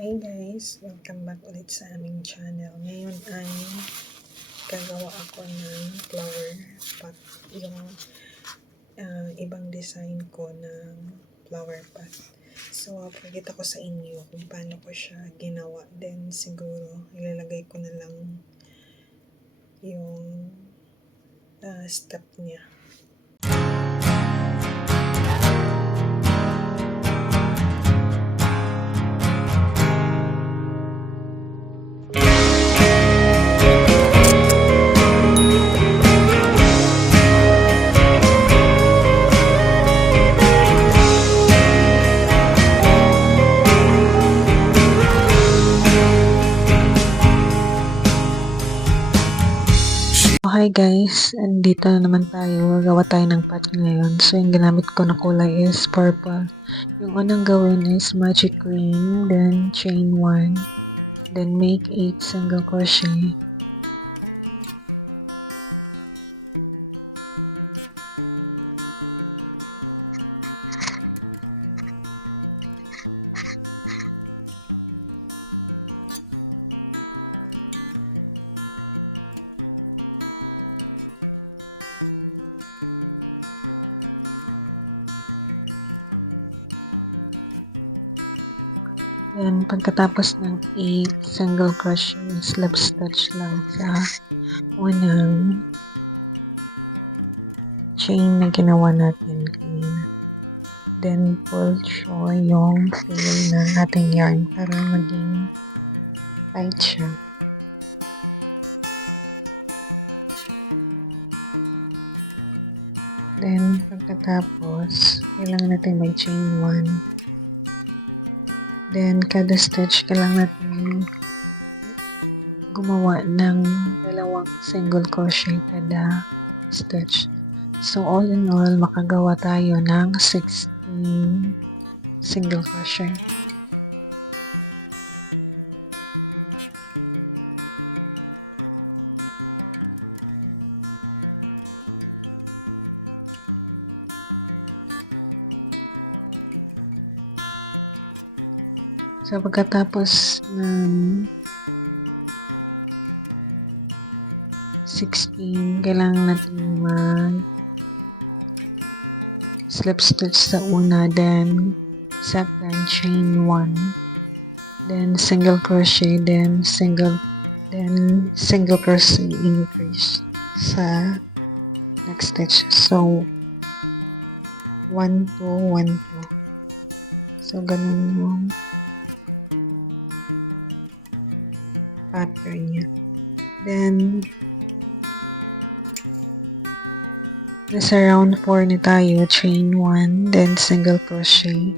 Hi guys! Welcome back ulit sa aming channel. Ngayon ay gagawa ako ng flower pot. Yung ibang design ko ng flower pot. So, pakita ko sa inyo kung paano ko siya ginawa. Then, siguro, ilalagay ko na lang yung step niya. Hi guys, andito na naman tayo. Gawa tayo ng pot ngayon. So, yung ginamit ko na kulay is purple. Yung unang gawin is magic ring, then chain 1, then make 8 single crochet. Then, pagkatapos ng 8 single crochet, slip stitch lang sa unang chain na ginawa natin kanina. Then, pull through yung tail ng ating yarn para maging tight siya. Then, pagkatapos, kailangan natin may chain 1. Then, kada stitch, kailangan natin gumawa ng dalawang single crochet kada stitch. So, all in all, makagawa tayo ng 16 single crochet. So, pagkatapos ng 16, kailangan natin mag slip stitch sa una, then second, chain 1, then single crochet, then single crochet increase sa next stitch. So, 1, 2, 1, 2. So, ganun yung pattern niya. Then, nasa round 4 na tayo, chain 1, then single crochet.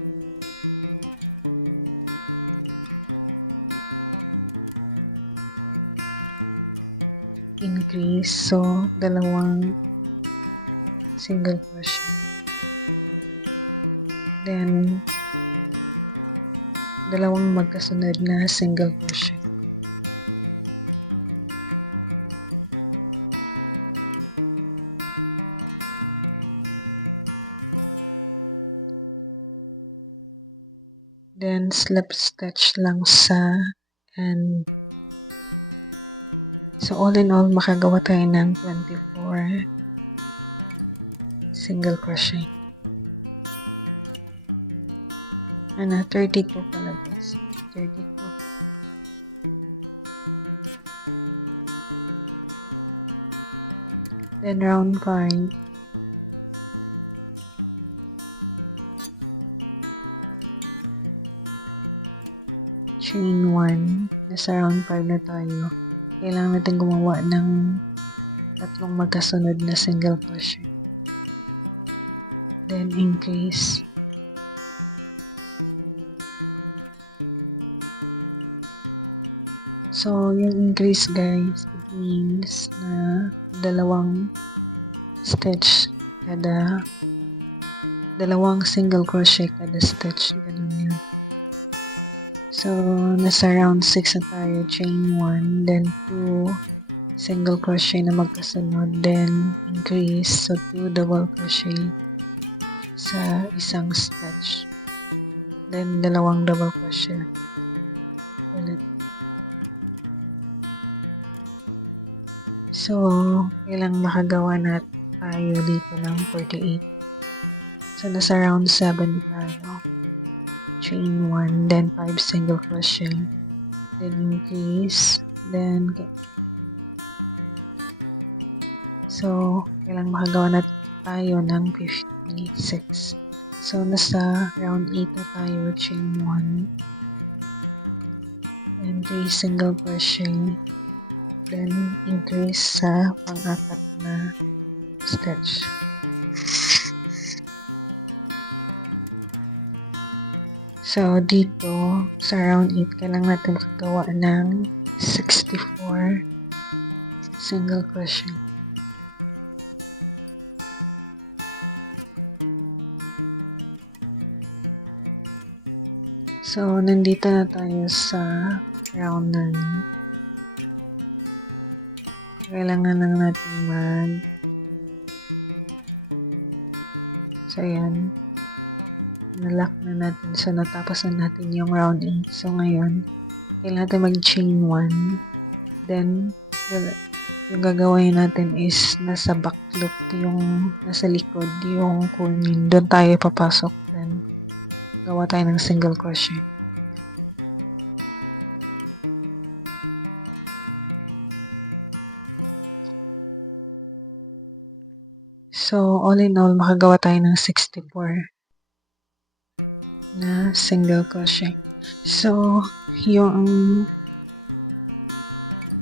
Increase, so, dalawang single crochet. Then, dalawang magkasunod na single crochet. Then, slip stitch lang sa end. So, all in all, makagawa tayo ng 24 single crochet. 32 pala guys. 32. Then, round 5. Chain 1. Nasa round 5 na tayo. Kailangan natin gumawa ng tatlong magkasunod na single crochet. Then, increase. So, yung increase guys, it means na dalawang stitch kada, dalawang single crochet kada stitch. Ganun yun. So, nasa round 6 na tayo, chain 1, then 2 single crochet na magkasunod, then increase, so 2 double crochet sa isang stitch, then dalawang double crochet. ulit. So, kailang makagawa na tayo dito ng 48. So, nasa round 7 tayo. Chain 1, then 5 single crochet, then increase, then so, kailang makagawa na tayo ng 56. So, nasa round 8 na tayo, chain 1, and 3 single crochet, then increase sa pang-apat na stitch. So, dito, sa round 8, kailangan natin makagawa ng 64 single crochet. So, nandito na tayo sa round 9. Kailangan lang natin so, ayan. Nalock na natin. So, natapos na natin yung round 8. So, ngayon, kailangan natin mag-chain 1. Then, yung gagawin natin is nasa back loop, yung nasa likod, yung kunin. Doon tayo papasok. Then, gawa tayo ng single crochet. So, all in all, makagawa tayo ng 64 na single crochet. So, yung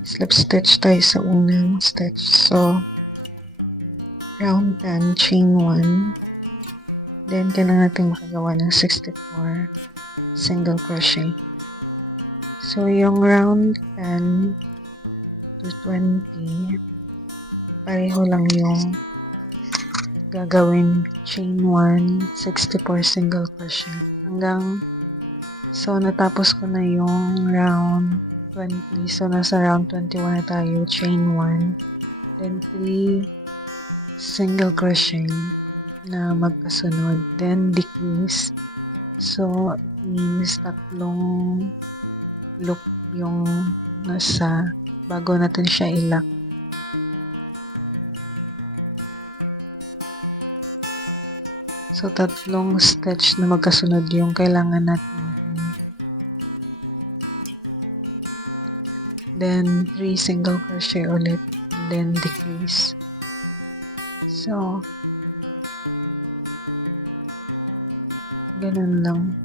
slip stitch tayo sa unang stitch. So, round 10, chain 1. Then, kailangan natin makagawa ng 64 single crochet. So, yung round 10 to 20, pareho lang yung gagawin. Chain 1, 64 single crochet. So, natapos ko na yung round 20. So, nasa round 21 na tayo. Chain 1, then 3 single crochet na magkasunod, then decrease. So, it means tatlong loop yung nasa bago natin siya ilock. So, tatlong stitch na magkasunod yung kailangan natin. Then, 3 single crochet ulit, then decrease. So, ganun lang.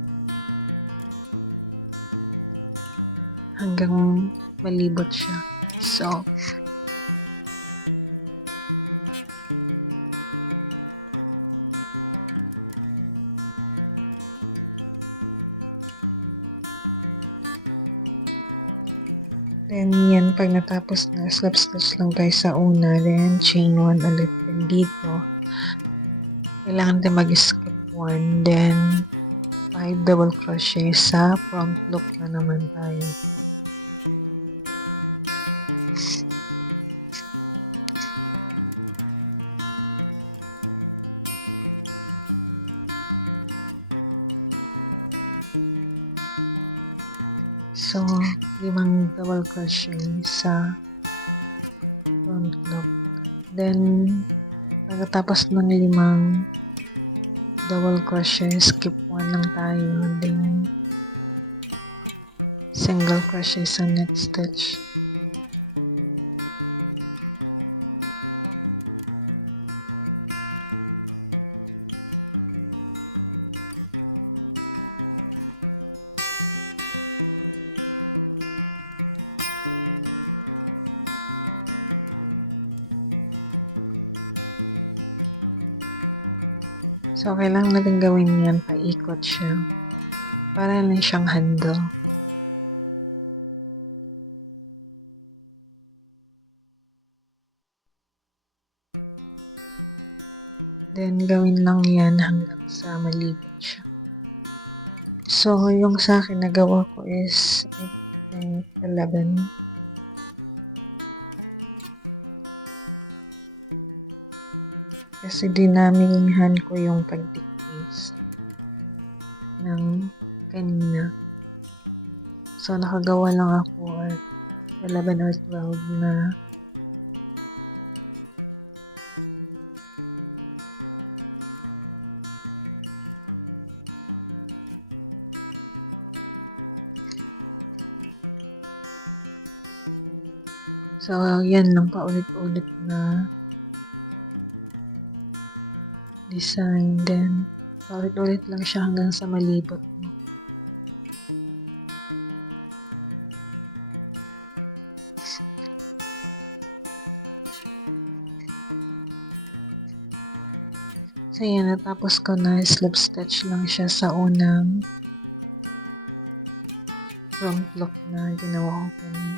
Hanggang malibot siya. So, then, yan, pag natapos na, slip stitch lang tayo sa una, then chain 1 ulit. Then, dito, kailangan natin mag-skip 1, then 5 double crochet sa front loop na naman tayo. So, 5 double crochet sa front loop. Then, pagkatapos ng 5 double crochet, skip 1 lang tayo. Then, single crochet sa next stitch. So, kailangan natin gawin yan, paikot siya. Para lang siyang handle. Then, gawin lang yan hanggang sa malibot siya. So, yung sa akin nagawa ko is, I think, 11. Kasi dinamingan ko yung pag-decrease ng kanina. So, nakagawa lang ako at 11 or 12 na. So, yan lang paulit-ulit na design. Then, paulit-ulit lang siya hanggang sa malibot mo. So, yan. Natapos ko na. Slip stitch lang siya sa unang front look na ginawa ko kanina.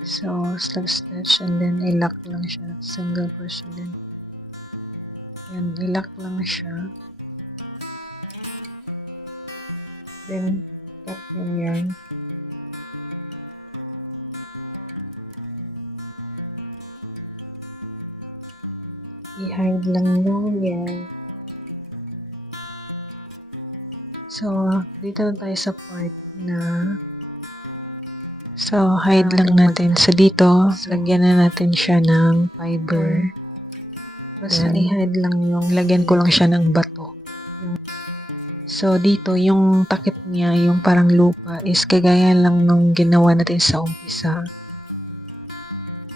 So, slip stitch and then ilock lang siya. Single crochet din. Yan. Ilock lang siya. Then, cut yung yarn. I-hide lang yung yarn. So, dito na tayo sa part na hide lang natin. So, dito, lagyan na natin siya ng fiber. Basta i-hide lang yung, lagyan ko lang siya ng bato. So, dito, yung takip niya, yung parang lupa, is kagaya lang nung ginawa natin sa umpisa.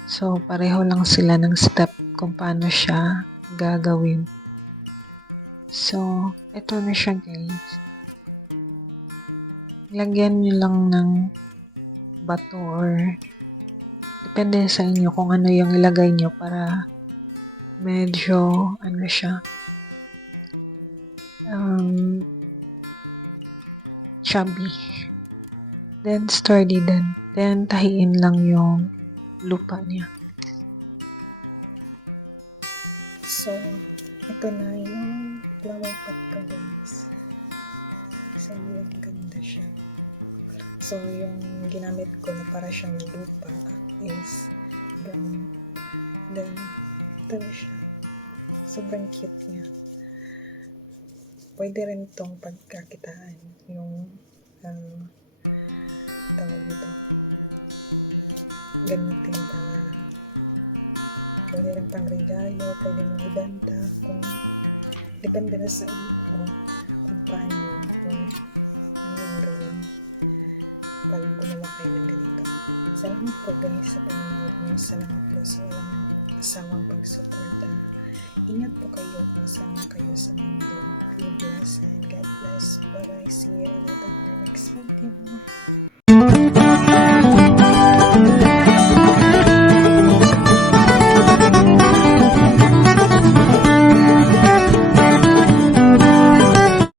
So, pareho lang sila ng step kung paano siya gagawin. So, ito na siya guys. Lagyan nyo lang ng bato or depende sa inyo kung ano yung ilagay nyo para medyo ano siya chubby. Then, sturdy din. Then, tahiin lang yung lupa niya. So, ito na yung flower pot ko guys. So, yung ganda siya. So, yung ginamit ko na para siyang lupa is brown. Then, ito na siya. Sobrang cute niya. Pwede rin itong pagkakitaan. Yung tawag dito. Gamitin para pwede rin pang regalo, pwede mong ibanta kung depende na sa iyo kung paano kung ano yung gawin pag gumawa kayo ng ganito. Salamat po guys sa panonood niyo. Salamat po sa walang asawang pagsuporta. Ingat po kayo kung saan kayo sa mundo. God bless and God bless. Bye bye. See you ulit on our next video.